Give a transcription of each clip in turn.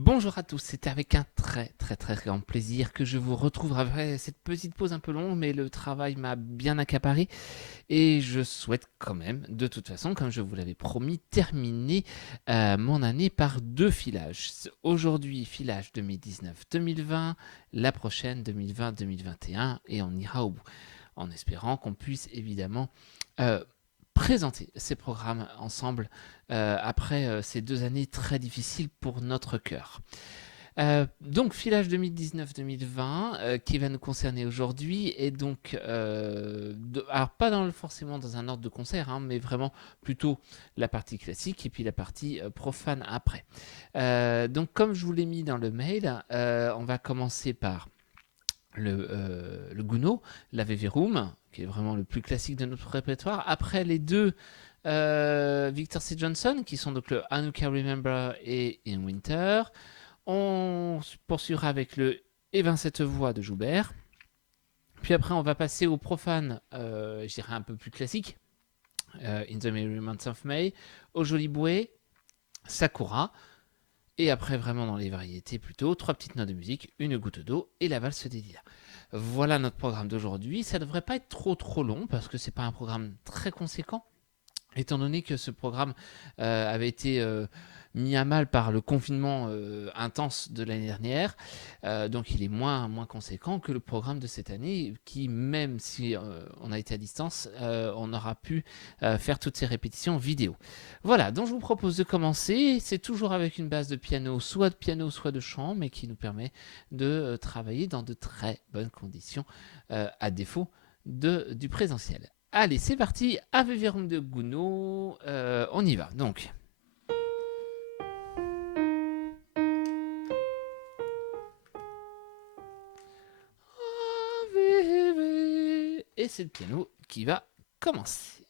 Bonjour à tous, c'est avec un très grand plaisir que je vous retrouve après cette petite pause un peu longue, mais le travail m'a bien accaparé et je souhaite quand même, de toute façon, comme je vous l'avais promis, terminer mon année par deux filages. Aujourd'hui, filage 2019-2020, la prochaine 2020-2021 et on ira au bout, en espérant qu'on puisse évidemment euh, présenter ces programmes ensemble après ces 2 années très difficiles pour notre cœur. Donc, filage 2019-2020 qui va nous concerner aujourd'hui et donc, alors pas forcément dans un ordre de concert, hein, mais vraiment plutôt la partie classique et puis la partie profane après. Donc, comme je vous l'ai mis dans le mail, on va commencer par le Gounod, la Veverum, qui est vraiment le plus classique de notre répertoire. Après les deux Victor C. Johnson, qui sont donc le Hanukkah Remember et In Winter. On poursuivra avec le Et 27 voix de Joubert. Puis après, on va passer au profane, je dirais un peu plus classique, In the Merry Month of May, au Joli Bouet, Sakura. Et après, vraiment dans les variétés plutôt, trois petites notes de musique, une goutte d'eau et la valse des lilas. Voilà notre programme d'aujourd'hui. Ça ne devrait pas être trop long parce que c'est pas un programme très conséquent, étant donné que ce programme avait été mis à mal par le confinement intense de l'année dernière. Donc il est moins conséquent que le programme de cette année, qui même si on a été à distance, on aura pu faire toutes ces répétitions vidéo. Voilà, donc je vous propose de commencer. C'est toujours avec une base de piano, soit de chant, mais qui nous permet de travailler dans de très bonnes conditions, à défaut du présentiel. Allez, c'est parti, Ave Verum de Gounod, on y va. Donc, et c'est le piano qui va commencer.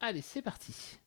Allez, c'est parti.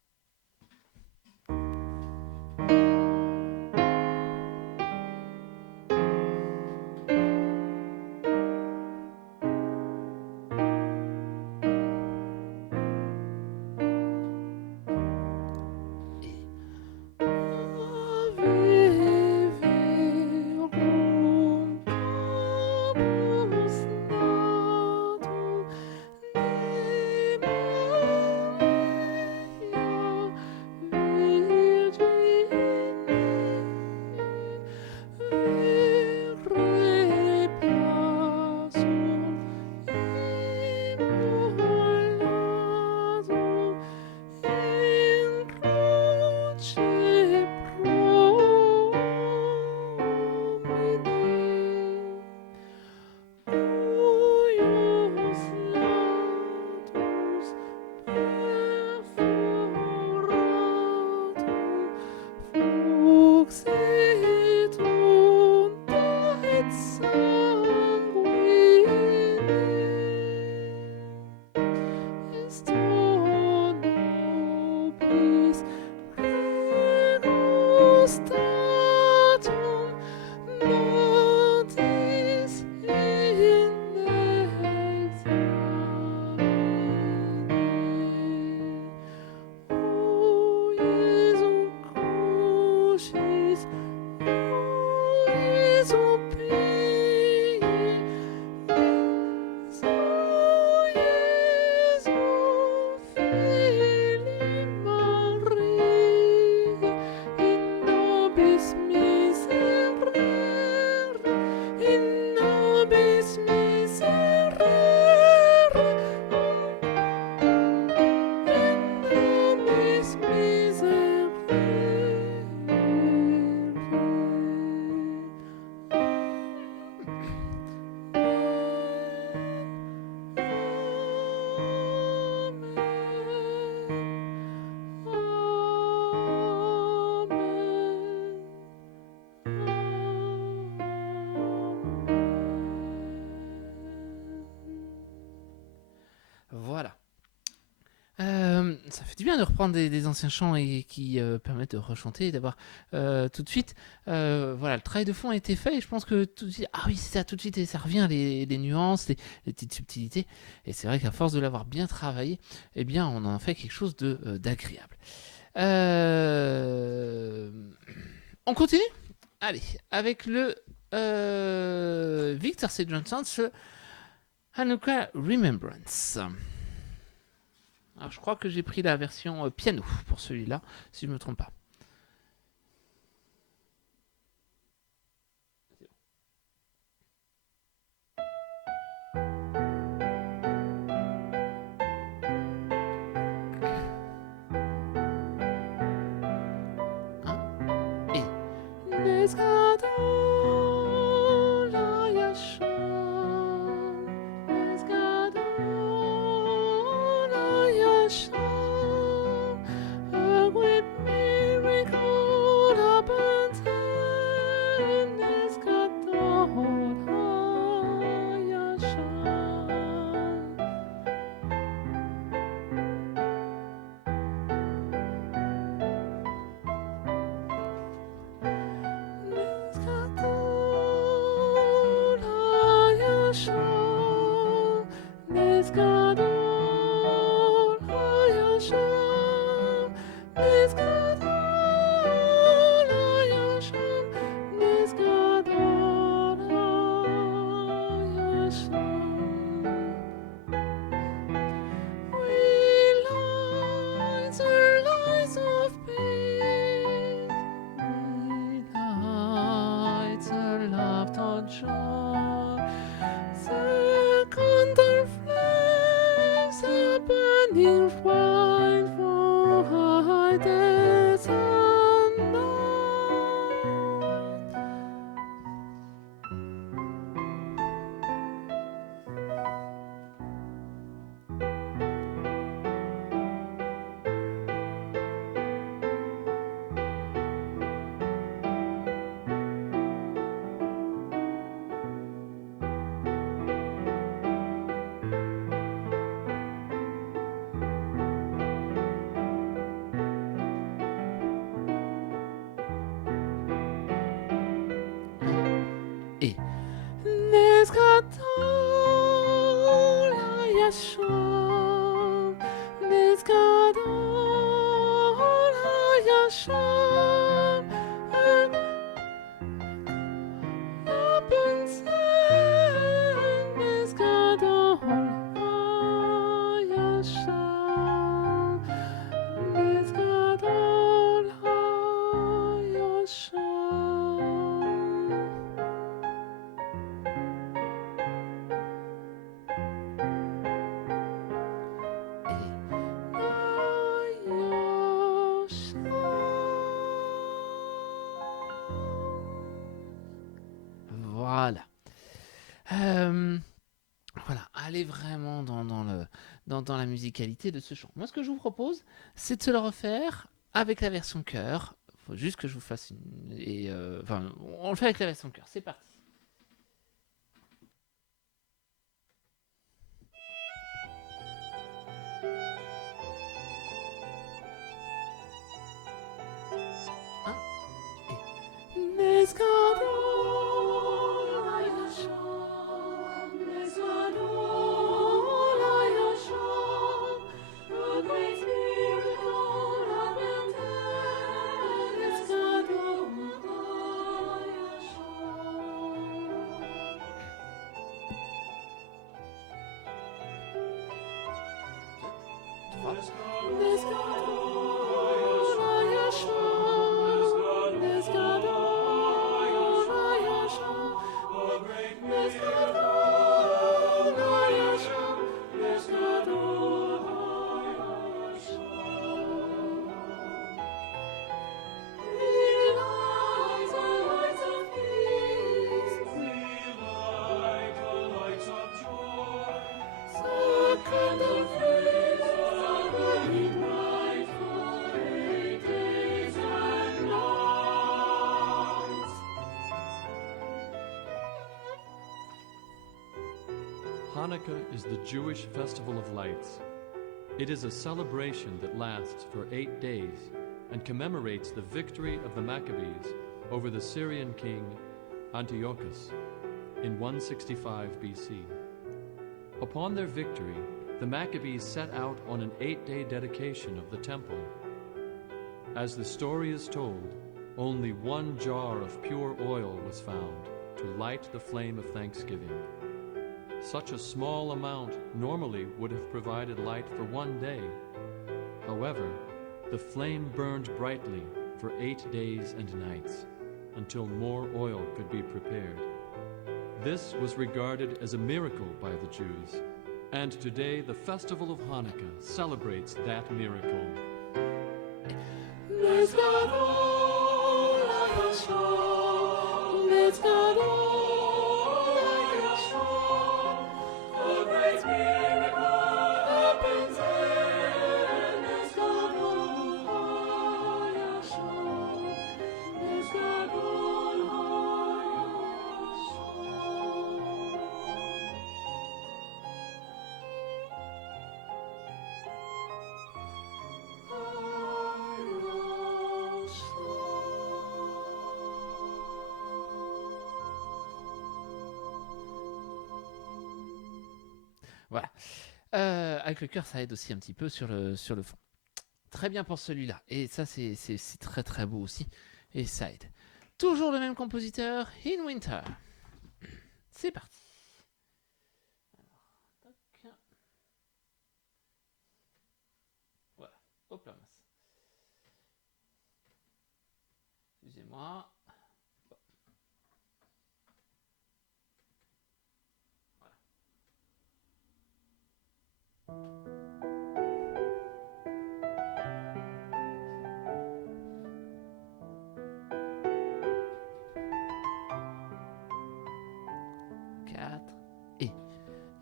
Voilà. Ça fait du bien de reprendre des anciens chants et qui permettent de rechanter et d'avoir tout de suite, voilà, le travail de fond a été fait et je pense que tout de suite, ah oui, c'est ça, tout de suite, et ça revient, les nuances, les petites subtilités. Et c'est vrai qu'à force de l'avoir bien travaillé, eh bien, on en a fait quelque chose d'agréable. On continue? Allez, avec le Victor C. Johnson, Hanukkah Remembrance. Alors, je crois que j'ai pris la version piano pour celui-là, si je ne me trompe pas. Voilà. Voilà, allez vraiment dans la musicalité de ce chant. Moi, ce que je vous propose, c'est de se le refaire avec la version chœur. Il faut juste que je vous fasse une... Enfin, on le fait avec la version chœur. C'est parti. Hanukkah is the Jewish festival of lights. It is a celebration that lasts for 8 days and commemorates the victory of the Maccabees over the Syrian king Antiochus in 165 BC. Upon their victory, the Maccabees set out on an 8-day dedication of the temple. As the story is told, only one jar of pure oil was found to light the flame of thanksgiving. Such a small amount normally would have provided light for one day. However, the flame burned brightly for 8 days and nights, until more oil could be prepared. This was regarded as a miracle by the Jews, and today the festival of Hanukkah celebrates that miracle. Voilà. Avec le cœur, ça aide aussi un petit peu sur le fond. Très bien pour celui-là. Et ça, c'est très très beau aussi. Et ça aide. Toujours le même compositeur, In Winter. C'est parti. Alors, voilà. Hop là, mince. Excusez-moi.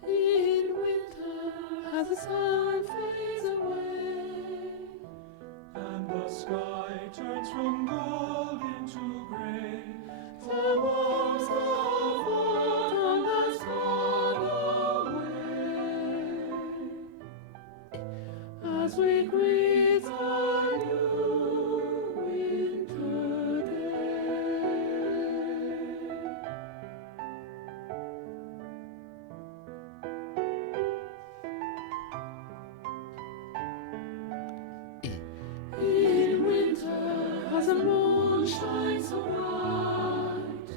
In winter, as the sun fades away, and the sky turns from gold into gray, the warmth of autumn has gone away, as we greet our new winter day. In winter, as the moon shines so bright,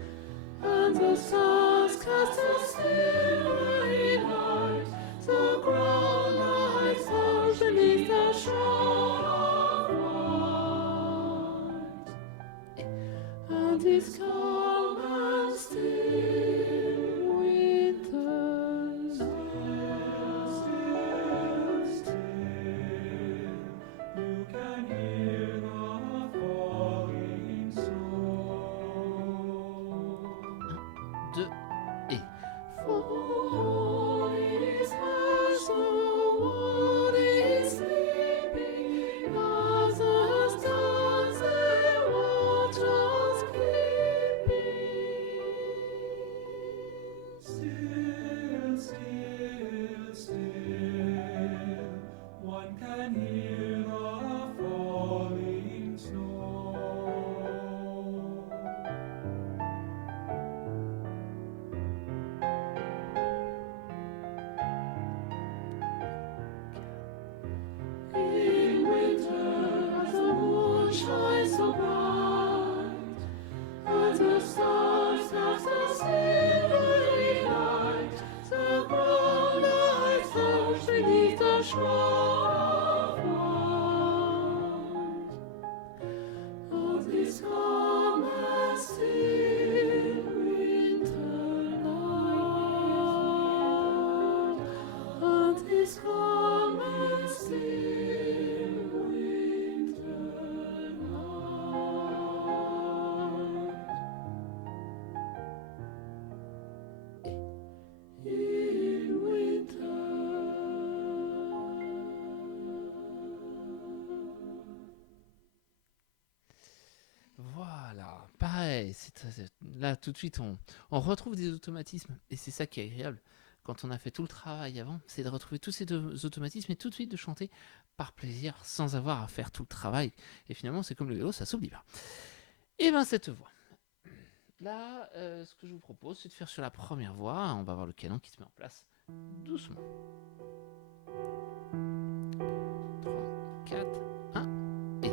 and the stars cast a silvery light, the ground lies down beneath the shroud of white, and this calm and still winter's you can hear the falling snow. 2 et Fall is hush, the world is sleeping, as the stars they watch us sleeping. Still, still, still, one can hear the falling snow. In winter, as the moon shines so bright, and the stars cast a silvery light, the ground lies down beneath the shroud of white, of this calm and still winter night, of this calm and still winter night. In winter. Voilà, pareil, là tout de suite on retrouve des automatismes et c'est ça qui est agréable quand on a fait tout le travail avant, c'est de retrouver tous ces automatismes et tout de suite de chanter par plaisir sans avoir à faire tout le travail. Et finalement c'est comme le vélo, ça s'oublie pas. Et bien cette voix, là ce que je vous propose c'est de faire sur la première voix, on va voir le canon qui se met en place doucement. 3, 4, 1 et...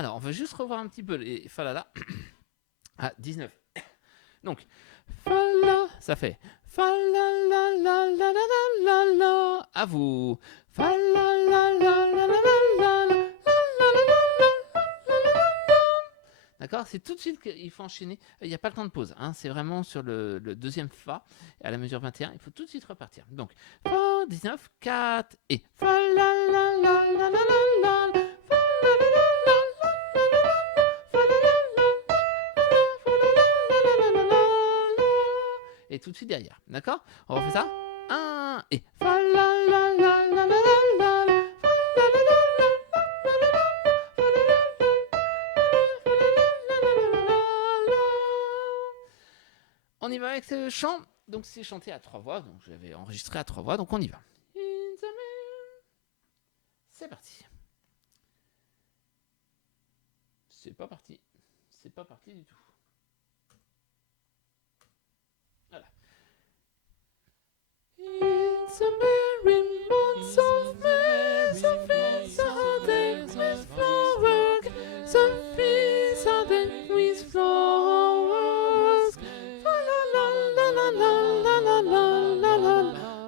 Alors, on va juste revoir un petit peu les falala. Ah, 19. Donc, fala, ça fait falala la la la la la la. À vous. Falala la la la la la la. D'accord. C'est tout de suite qu'il faut enchaîner. Il n'y a pas le temps de pause. Hein. C'est vraiment sur le deuxième Fa. Et à la mesure 21, il faut tout de suite repartir. Donc, Fa, 19, 4 et Fa la la la la la la la. Et tout de suite derrière. D'accord. On refait ça. 1 et Fa la la la la la la la. On y va avec ce chant. Donc c'est chanté à 3 voix. Donc j'avais enregistré à 3 voix. Donc on y va. C'est parti. C'est pas parti. C'est pas parti du tout. Voilà. It's a merry month of May, the fields are decked with flowers, the fields are decked with flowers. Fa la la la la la la la la la la.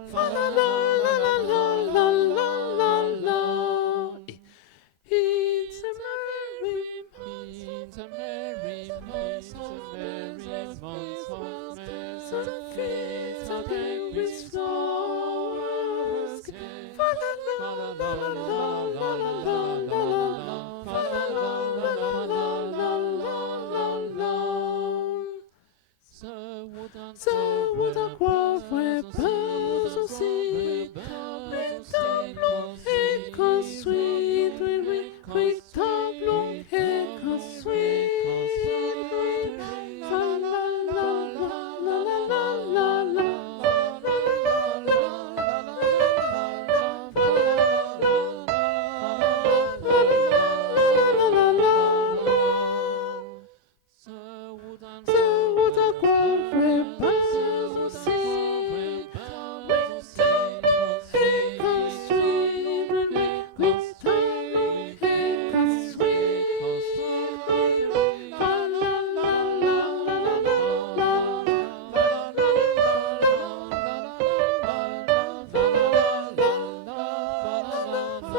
Fa la la la la la la la la la. Et it's a merry month, a merry month, a merry month of May, the fields are decked with flowers. Fa la la la la la la la la. Fa la la la la la la la la. The wooded grove where birds will sing, with long echoes sweet, with long echoes sweet. Fa la la la la la la la. The wooded grove where birds will sing, with long echoes sweet, with long echoes sweet. Fa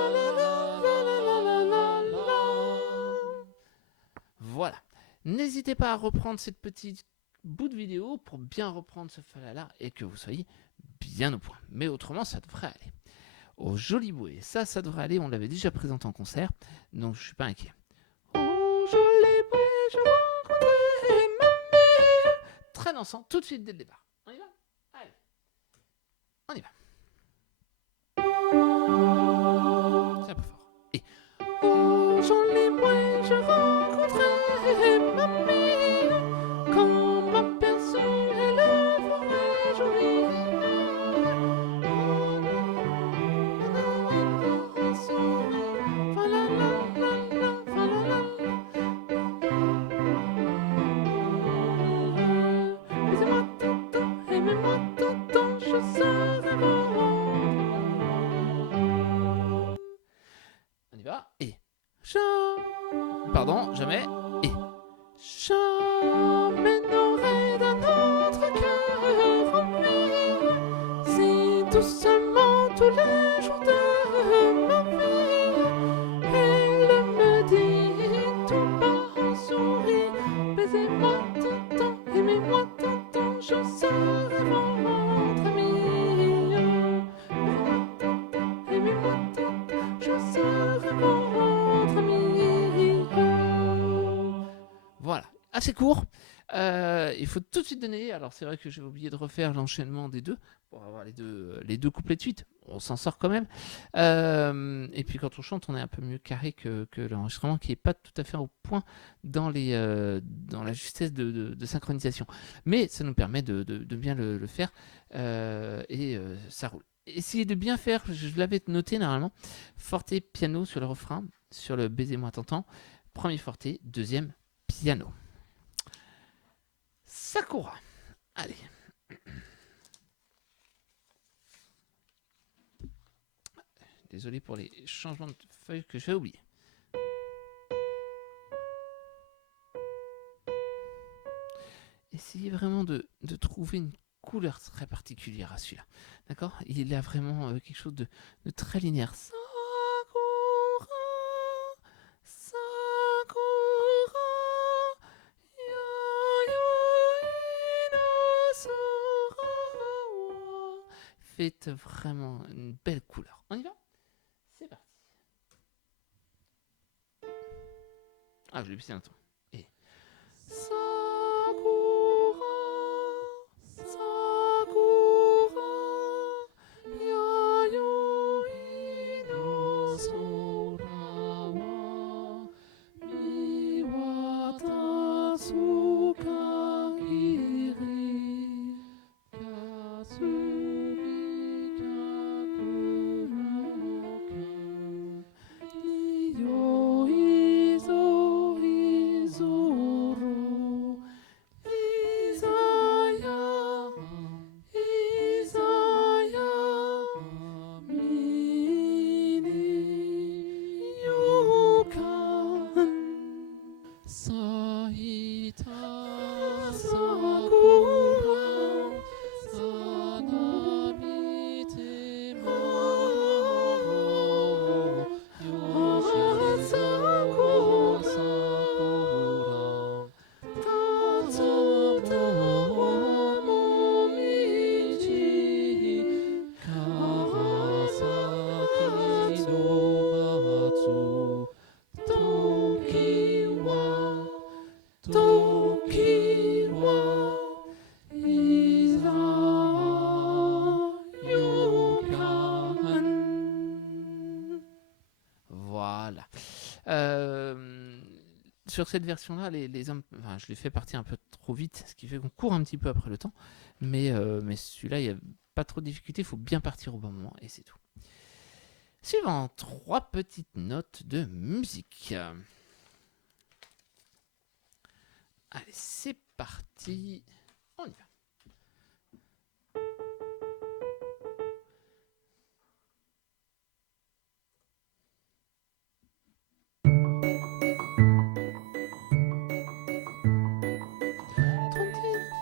la la la la la la. Voilà. N'hésitez pas à reprendre cette petite bout de vidéo pour bien reprendre ce falala et que vous soyez bien au point. Mais autrement, ça devrait aller. Au joli bouet, ça devrait aller. On l'avait déjà présenté en concert, donc je suis pas inquiet. Au joli bouet, je rencontrais mamie. Très dansant, tout de suite dès le départ. On y va? Allez, on y va. C'est un peu fort. Et au joli bouet, je rencontrais mamie. Quand m'aperçut, elle forêt jolie. Fa la la la la, fa la la la. Aimez-moi tonton, aimez-moi tonton, je serai votre. On y va. Et pardon, jamais. Et jamais n'aurait d'un autre cœur rempli, si doucement tous les jours de ma vie, elle me dit tout bas en sourire, baisez-moi tonton, aimez-moi tonton, je serai votre ami. Baisez-moi tonton, aimez-moi tonton, je serai votre ami. Voilà, assez court. Il faut tout de suite donner. Alors c'est vrai que j'ai oublié de refaire l'enchaînement des deux pour avoir les deux couplets de suite. On s'en sort quand même. Et puis quand on chante, on est un peu mieux carré que l'enregistrement qui n'est pas tout à fait au point dans la justesse de synchronisation. Mais ça nous permet de bien le faire et ça roule. Essayez de bien faire, je l'avais noté normalement, forte piano sur le refrain, sur le baisez-moi tonton, premier forte, deuxième piano. Sakura. Allez. Désolé pour les changements de feuilles que j'ai oubliés. essayez vraiment de trouver une couleur très particulière à celui-là. D'accord? Il a vraiment quelque chose de très linéaire. Sakura, Sakura, yayoi no sora wa. Faites vraiment une belle couleur. On y va? C'est parti. Ah, je l'ai baissé un ton. Et Sakura, Sakura, yayoi no sora wa miwatasu kagiri kasumi kakumoka niyoi zo izuru izaya izaya mini yukan Sahita Sakura Sanamite Moro Yoshiro Sakura Tatsuta Momichi Karasaki no Matsu Tokiwa Tokiwa Izayukan. Voilà. Sur cette version-là, les hommes, enfin, je l'ai fait partir un peu trop vite, ce qui fait qu'on court un petit peu après le temps. Mais celui-là, il n'y a pas trop de difficulté, il faut bien partir au bon moment et c'est tout. Suivant, 3 petites notes de musique. Allez, c'est parti. On y va.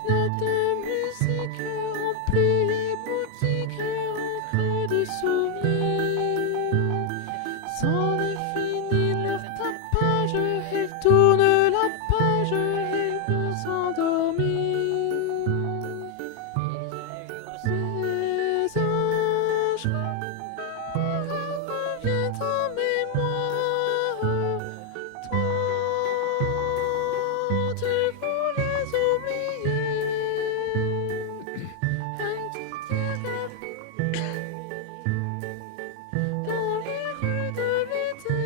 Notes de musique remplies les boutiques encre de souvenirs. Sans les finir leur tapage, elles tournent la page, elles vont s'endormir. Mais un jour, elles reviennent en mémoire. Toi, tu voulais oublier. Dans les rues de l'été.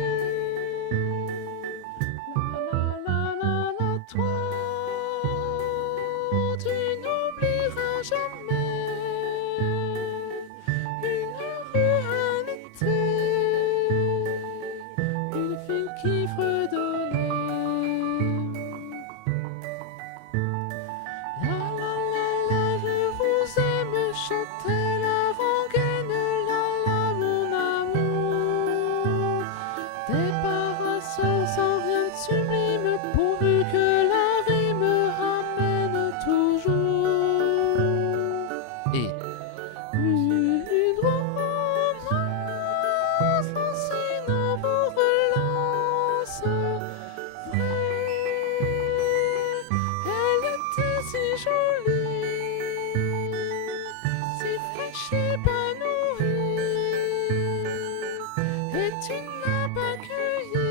La la la la, toi, tu n'oublieras jamais. Une rue, un été, une fille qui fredonnait. La la la la, je vous aime, chantait la rengaine, la la mon amour. Des parasols sans rien de sublime, pourvu que la rime ramène toujours. Et une romance lancinant vous relance. Elle était si jolie, si fraîche et épanouie, et tu n'as pas cueilli.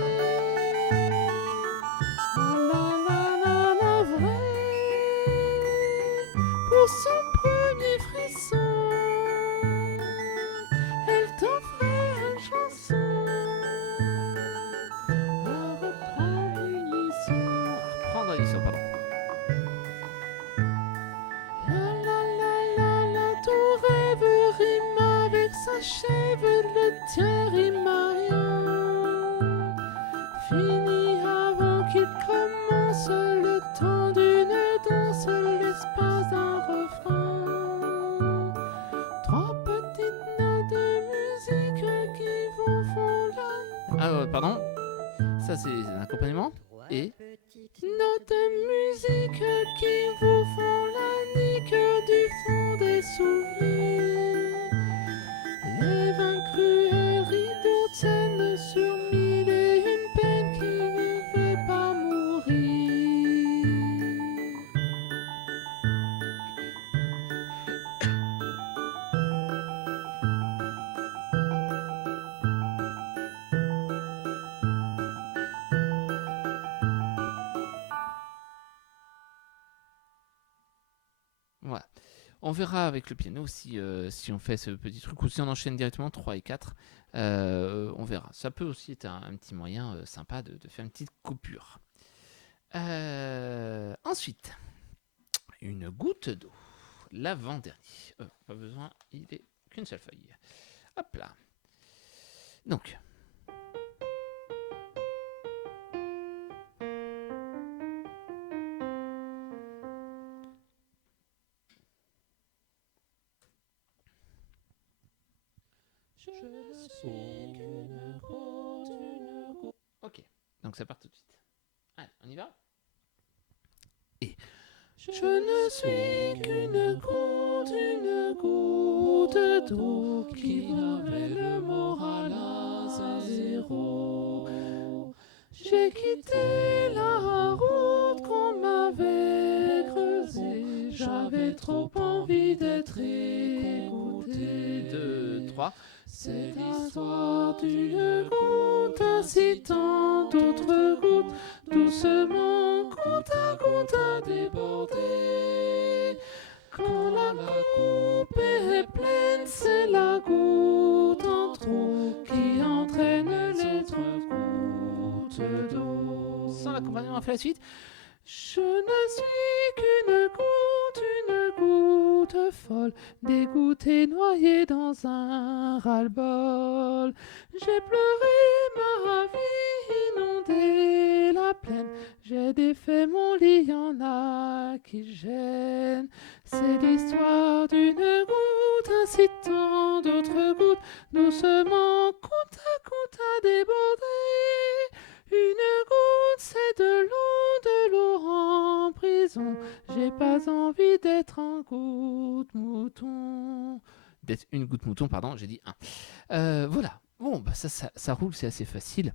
La la la la, vrai, pour son premier frisson, elle t'offrait une chanson à reprendre l'unisson. Pardon. La la la la la, ton rêve rime avec s'achève, le tien rime à rien. Fini avant qu'il commence le temps d'une danse, l'espace d'un refrain. 3 petites notes de musique qui vous font la... Ah, pardon. Ça, c'est un accompagnement. Et Notes de musique qui vous font la nique du fond des souvenirs. Les vaincus et rideaux de scène sur mille et une peines qui ne fait pas mourir. Voilà. On verra avec le piano si on fait ce petit truc ou si on enchaîne directement 3 et 4. On verra. Ça peut aussi être un petit moyen sympa de faire une petite coupure. Ensuite, une goutte d'eau. L'avant-dernier. Pas besoin, il est qu'une seule feuille. Hop là. Donc. Ok, donc ça part tout de suite. Allez, on y va. Et je ne suis qu'une goutte d'eau qui avait le moral à zéro. J'ai quitté la route qu'on m'avait creusée. J'avais trop envie d'être écouté. 2, 3. C'est l'histoire d'une goutte incitant d'autres gouttes, doucement, goutte à déborder. Quand la coupe est pleine, c'est la goutte en trop qui entraîne les autres gouttes d'eau. Sans l'accompagnement, on fait la suite. Je ne suis qu'une goutte folle, dégoûtée, noyée dans un ras-le-bol. J'ai pleuré ma vie, inondé la plaine. J'ai défait mon lit, y'en a qui gênent. C'est l'histoire d'une goutte incitant d'autres gouttes, doucement, goutte à déborder. Une goutte, c'est de l'eau en prison. J'ai pas envie d'être un goutte mouton. D'être une goutte mouton, pardon, j'ai dit un. Voilà. Bon, bah ça roule, c'est assez facile.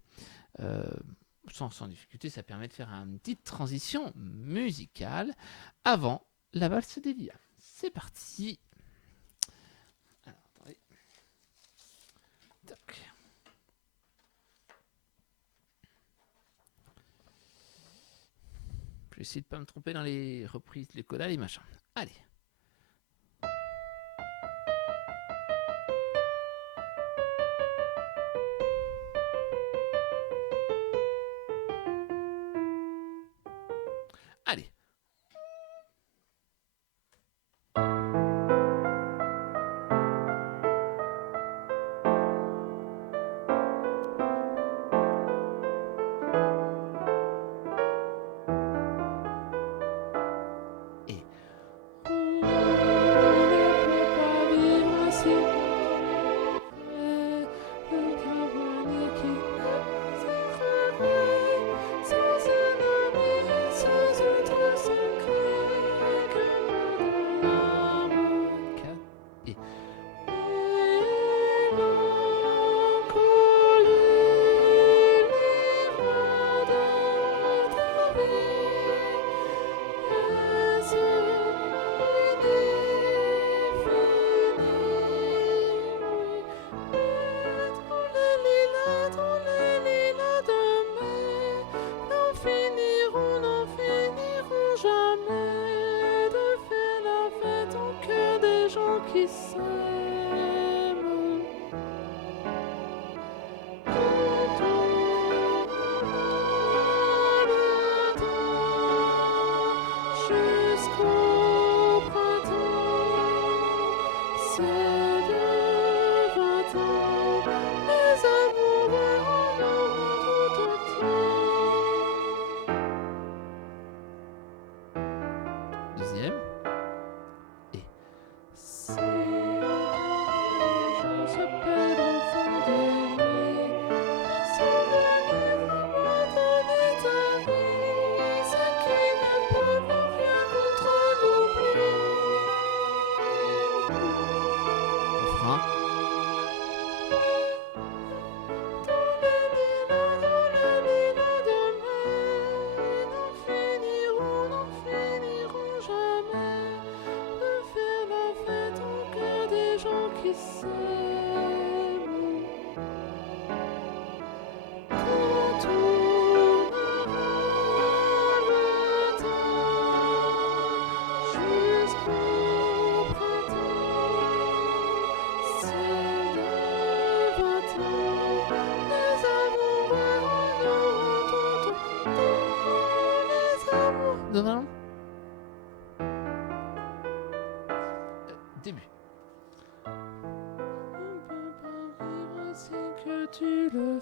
Sans difficulté, ça permet de faire une petite transition musicale avant la valse des lilas. C'est parti. Alors, attendez. Toc. Je vais essayer de pas me tromper dans les reprises, les codas, les machins. Allez. Allez. Et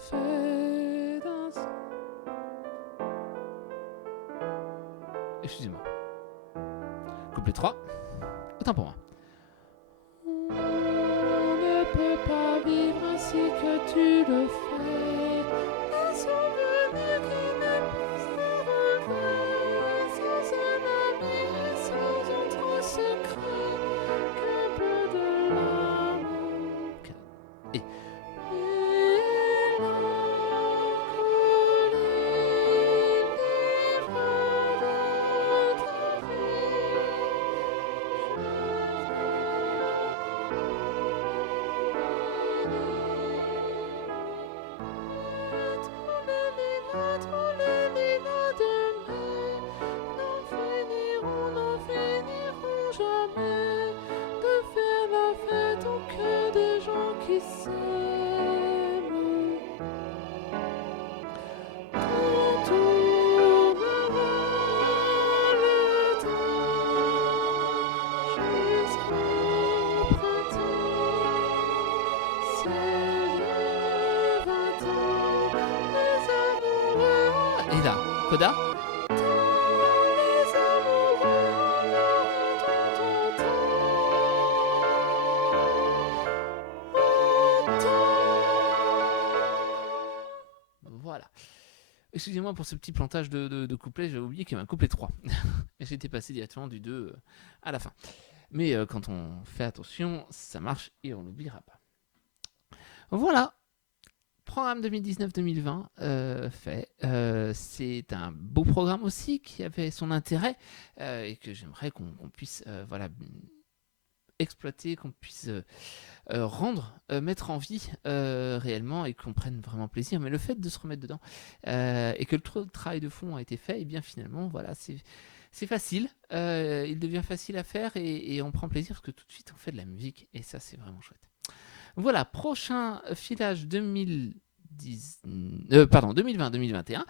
fait d'un... Excusez-moi. Couplet 3. Autant pour moi. On ne peut pas vivre ainsi que tu le fais. Un souvenir qui n'est plus un regret, sans un ami et sans autre secret qu'un peu de larmes. Et là, Coda. Voilà. Excusez-moi pour ce petit plantage de couplet, j'ai oublié qu'il y avait un couplet 3. Et j'étais passé directement du 2 à la fin. Mais quand on fait attention, ça marche et on n'oubliera pas. Voilà. Programme 2019-2020 fait. C'est un beau programme aussi qui avait son intérêt et que j'aimerais qu'on puisse exploiter, qu'on puisse rendre, mettre en vie réellement et qu'on prenne vraiment plaisir. Mais le fait de se remettre dedans et que le travail de fond a été fait, et bien finalement, voilà, c'est facile. Il devient facile à faire et on prend plaisir parce que tout de suite on fait de la musique et ça c'est vraiment chouette. Voilà, prochain filage 2020-2021,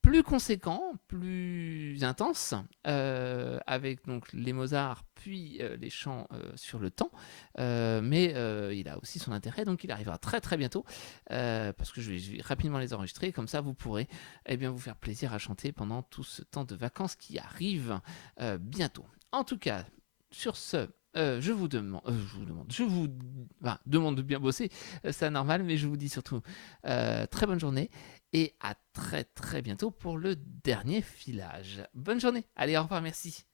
plus conséquent, plus intense, avec donc les Mozart puis les chants sur le temps, mais il a aussi son intérêt, donc il arrivera très très bientôt, parce que je vais rapidement les enregistrer, comme ça vous pourrez vous faire plaisir à chanter pendant tout ce temps de vacances qui arrive bientôt. En tout cas, sur ce, je vous demande de bien bosser, c'est normal, mais je vous dis surtout très bonne journée et à très très bientôt pour le dernier filage. Bonne journée, allez au revoir, merci.